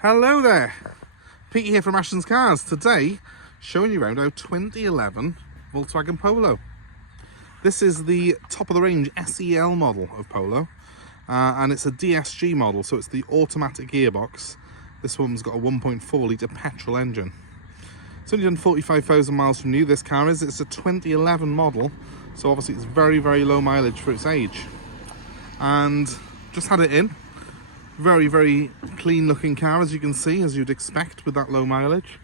Hello there, Pete here from Ashton's Cars. Today, showing you around our 2011 Volkswagen Polo. This is the top of the range SEL model of Polo, and it's a DSG model, so it's the automatic gearbox. This one's got a 1.4 litre petrol engine. It's only done 45,000 miles from new, this car is. It's a 2011 model, so obviously it's very, very low mileage for its age. And just had it in. Very, very clean looking car, as you can see, as you'd expect with that low mileage.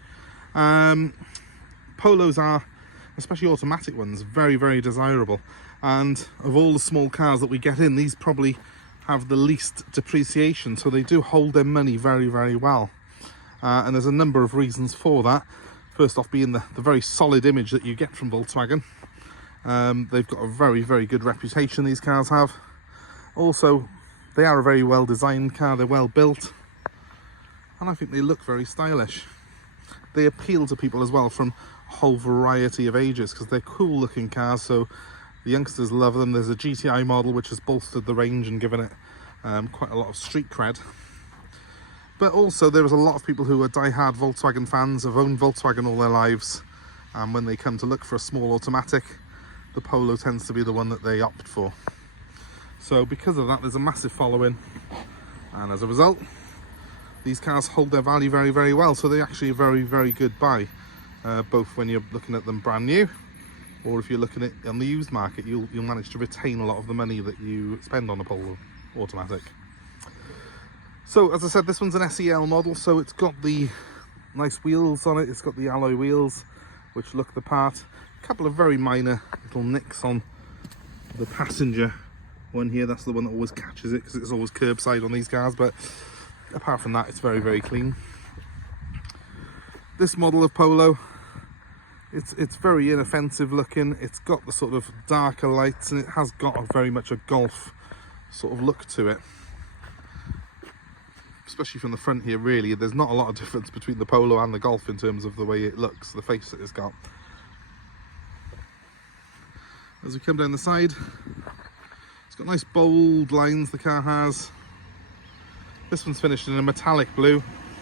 Polos are, especially automatic ones, very, very desirable. And of all the small cars that we get in, these probably have the least depreciation, so they do hold their money very, very well. And there's a number of reasons for that. First off being the very solid image that you get from Volkswagen. They've got a very, very good reputation, these cars have. Also, they are a very well designed car, they're well built, and I think they look very stylish. They appeal to people as well from a whole variety of ages because they're cool looking cars, so the youngsters love them. There's a GTI model which has bolstered the range and given it quite a lot of street cred. But also there is a lot of people who are die-hard Volkswagen fans, have owned Volkswagen all their lives, and when they come to look for a small automatic, the Polo tends to be the one that they opt for. So because of that, there's a massive following, and as a result, these cars hold their value very, very well. So they're actually a very, very good buy, both when you're looking at them brand new, or if you're looking at on the used market, you'll manage to retain a lot of the money that you spend on a Polo automatic. So as I said, this one's an SEL model, so it's got the nice wheels on it. It's got the alloy wheels, which look the part. A couple of very minor little nicks on the passenger one here. That's the one that always catches it because it's always curbside on these cars, but apart from that, it's very, very clean. This model of Polo, it's very inoffensive looking. It's got the sort of darker lights, and it has got a very much a Golf sort of look to it, especially from the front here. Really, there's not a lot of difference between the Polo and the Golf in terms of the way it looks, the face that it's got. As we come down the side, it's got nice bold lines, the car has. This one's finished in a metallic blue.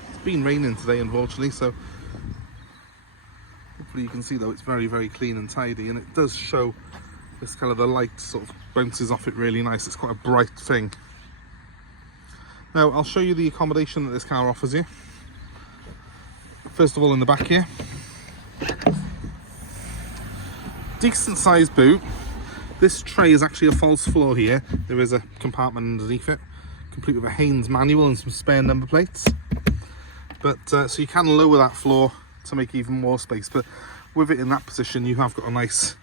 It's been raining today, unfortunately, so hopefully you can see though it's very, very clean and tidy, and it does show this colour. The light sort of bounces off it really nice. It's quite a bright thing. Now I'll show you the accommodation that this car offers you. First of all, in the back here, decent sized boot. This tray is actually a false floor here. There is a compartment underneath it, complete with a Haynes manual and some spare number plates. But so you can lower that floor to make even more space. But with it in that position, you have got a nice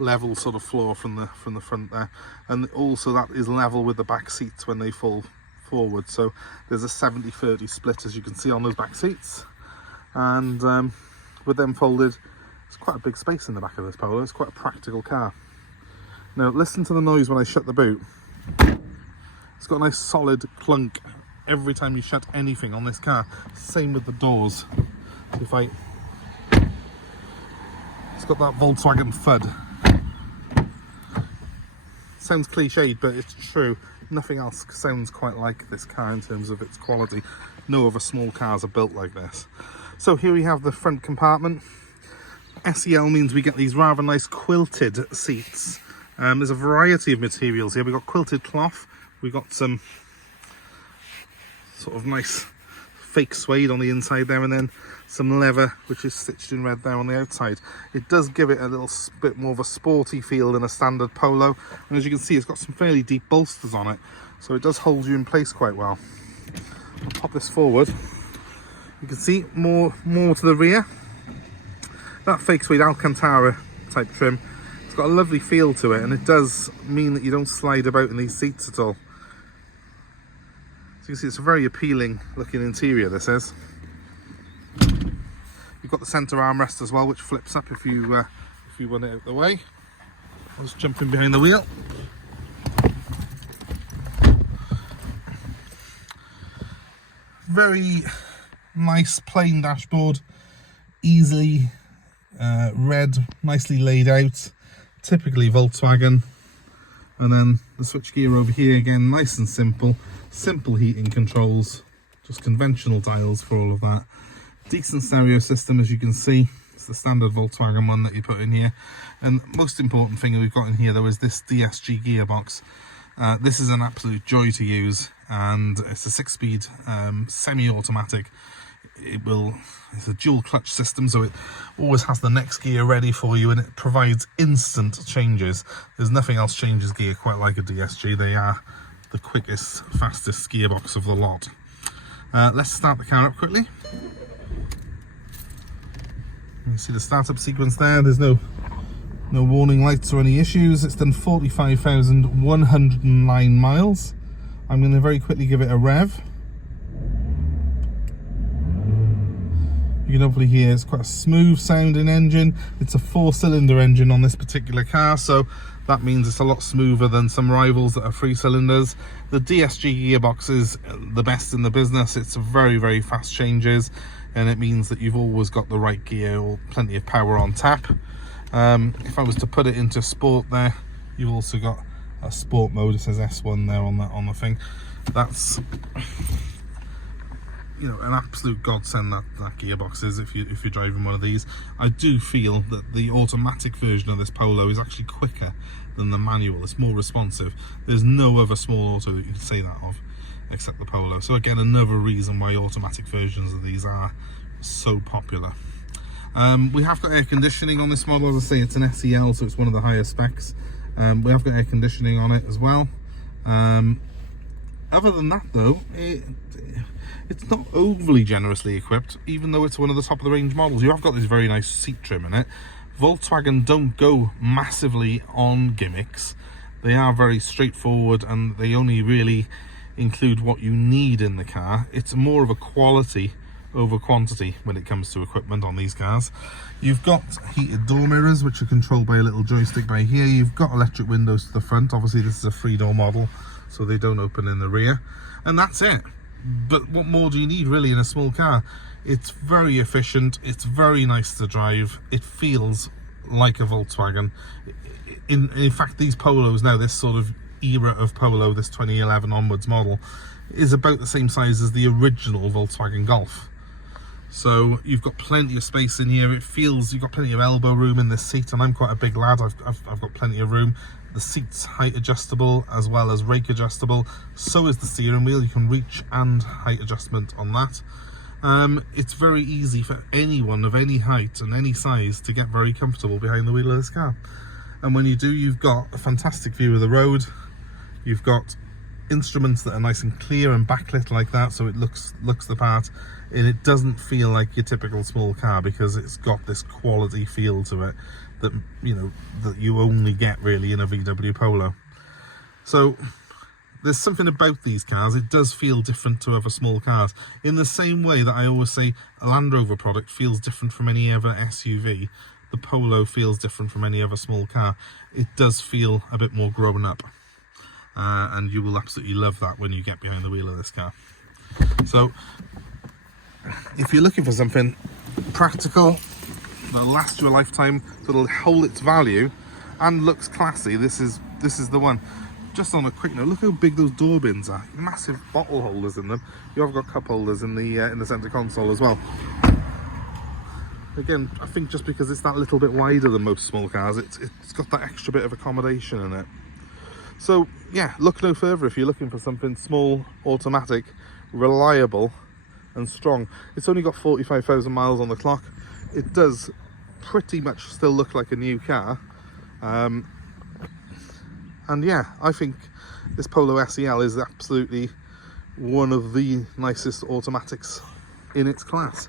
level sort of floor from the front there, and also that is level with the back seats when they fall forward. So there's a 70-30 split, as you can see on those back seats, and with them folded, it's quite a big space in the back of this Polo. It's quite a practical car. Now listen to the noise when I shut the boot. It's got a nice solid clunk every time you shut anything on this car. Same with the doors. It's got that Volkswagen thud. Sounds cliched, but it's true. Nothing else sounds quite like this car in terms of its quality. No other small cars are built like this. So here we have the front compartment. SEL means we get these rather nice quilted seats. There's a variety of materials here. We've got quilted cloth, we've got some sort of nice fake suede on the inside there, and then some leather which is stitched in red there on the outside. It does give it a little bit more of a sporty feel than a standard Polo, and as you can see, it's got some fairly deep bolsters on it, so it does hold you in place quite well. I'll pop this forward. You can see more to the rear. That fake suede alcantara type trim, it's got a lovely feel to it, and it does mean that you don't slide about in these seats at all. So you can see it's a very appealing looking interior, this is. You've got the centre armrest as well, which flips up if you want it out the way. I'll just jump in behind the wheel. Very nice plain dashboard, easily read, nicely laid out, typically Volkswagen. And then the switch gear over here, again nice and simple heating controls, just conventional dials for all of that. Decent stereo system, as you can see. It's the standard Volkswagen one that you put in here. And most important thing we've got in here though is this DSG gearbox. This is an absolute joy to use, and it's a 6-speed semi-automatic. It's a dual clutch system, so it always has the next gear ready for you, and it provides instant changes. There's nothing else changes gear quite like a DSG. They are the quickest, fastest gearbox of the lot. Let's start the car up quickly. You see the startup sequence there. There's no warning lights or any issues. It's done 45,109 miles. I'm going to very quickly give it a rev. You can hopefully hear it's quite a smooth sounding engine. It's a 4-cylinder engine on this particular car, so that means it's a lot smoother than some rivals that are 3 cylinders. The DSG gearbox is the best in the business. It's very, very fast changes, and it means that you've always got the right gear or plenty of power on tap. If I was to put it into sport there, you've also got a sport mode. It says S1 there on the thing. That's, you know, an absolute godsend that gearbox is if you're driving one of these. I do feel that the automatic version of this Polo is actually quicker than the manual. It's more responsive. There's no other small auto that you can say that of except the Polo. So again, another reason why automatic versions of these are so popular. We have got air conditioning on this model. As I say, it's an SEL, so it's one of the higher specs. We have got air conditioning on it as well. Other than that though, it's not overly generously equipped, even though it's one of the top of the range models. You have got this very nice seat trim in it. Volkswagen don't go massively on gimmicks. They are very straightforward, and they only really include what you need in the car. It's more of a quality over quantity when it comes to equipment on these cars. You've got heated door mirrors, which are controlled by a little joystick by here. You've got electric windows to the front. Obviously this is a 3-door model, so they don't open in the rear, and that's it. But what more do you need really in a small car? It's very efficient, it's very nice to drive, it feels like a Volkswagen. In fact, these Polos now, this sort of era of Polo, this 2011 onwards model, is about the same size as the original Volkswagen Golf. So you've got plenty of space in here. It feels you've got plenty of elbow room in this seat, and I'm quite a big lad. I've got plenty of room. The seat's height adjustable as well as rake adjustable. So is the steering wheel. You can reach and height adjustment on that. It's very easy for anyone of any height and any size to get very comfortable behind the wheel of this car. And when you do, you've got a fantastic view of the road. You've got instruments that are nice and clear and backlit like that, so it looks the part, and it doesn't feel like your typical small car because it's got this quality feel to it that, you know, that you only get really in a VW Polo. So there's something about these cars, it does feel different to other small cars, in the same way that I always say a Land Rover product feels different from any other SUV. The Polo feels different from any other small car. It does feel a bit more grown up. And you will absolutely love that when you get behind the wheel of this car. So if you're looking for something practical that'll last you a lifetime, that'll hold its value and looks classy, this is the one. Just on a quick note, look how big those door bins are. Massive bottle holders in them. You have got cup holders in the center console as well. Again, I think just because it's that little bit wider than most small cars, it's got that extra bit of accommodation in it. So yeah, look no further if you're looking for something small, automatic, reliable and strong. It's only got 45,000 miles on the clock. It does pretty much still look like a new car. And yeah, I think this Polo SEL is absolutely one of the nicest automatics in its class.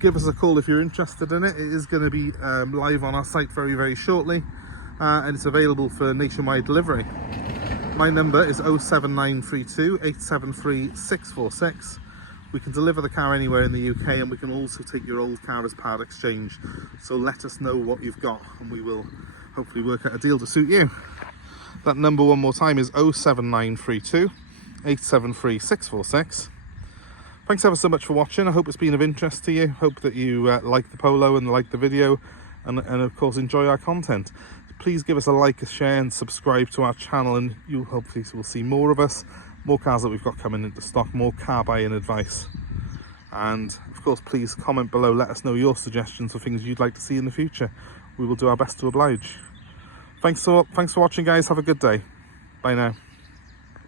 Give us a call if you're interested in it. It is going to be live on our site very, very shortly. And it's available for nationwide delivery. My number is 07932 873 646. We can deliver the car anywhere in the UK, and we can also take your old car as part exchange. So let us know what you've got, and we will hopefully work out a deal to suit you. That number one more time is 07932 873 646. Thanks ever so much for watching. I hope it's been of interest to you. Hope that you like the Polo and like the video, and of course enjoy our content. Please give us a like, a share and subscribe to our channel, and you hopefully will see more of us. more cars that we've got coming into stock, more car buying advice. And of course, please comment below, let us know your suggestions for things you'd like to see in the future. We will do our best to oblige. Thanks for watching, guys. Have a good day. Bye now.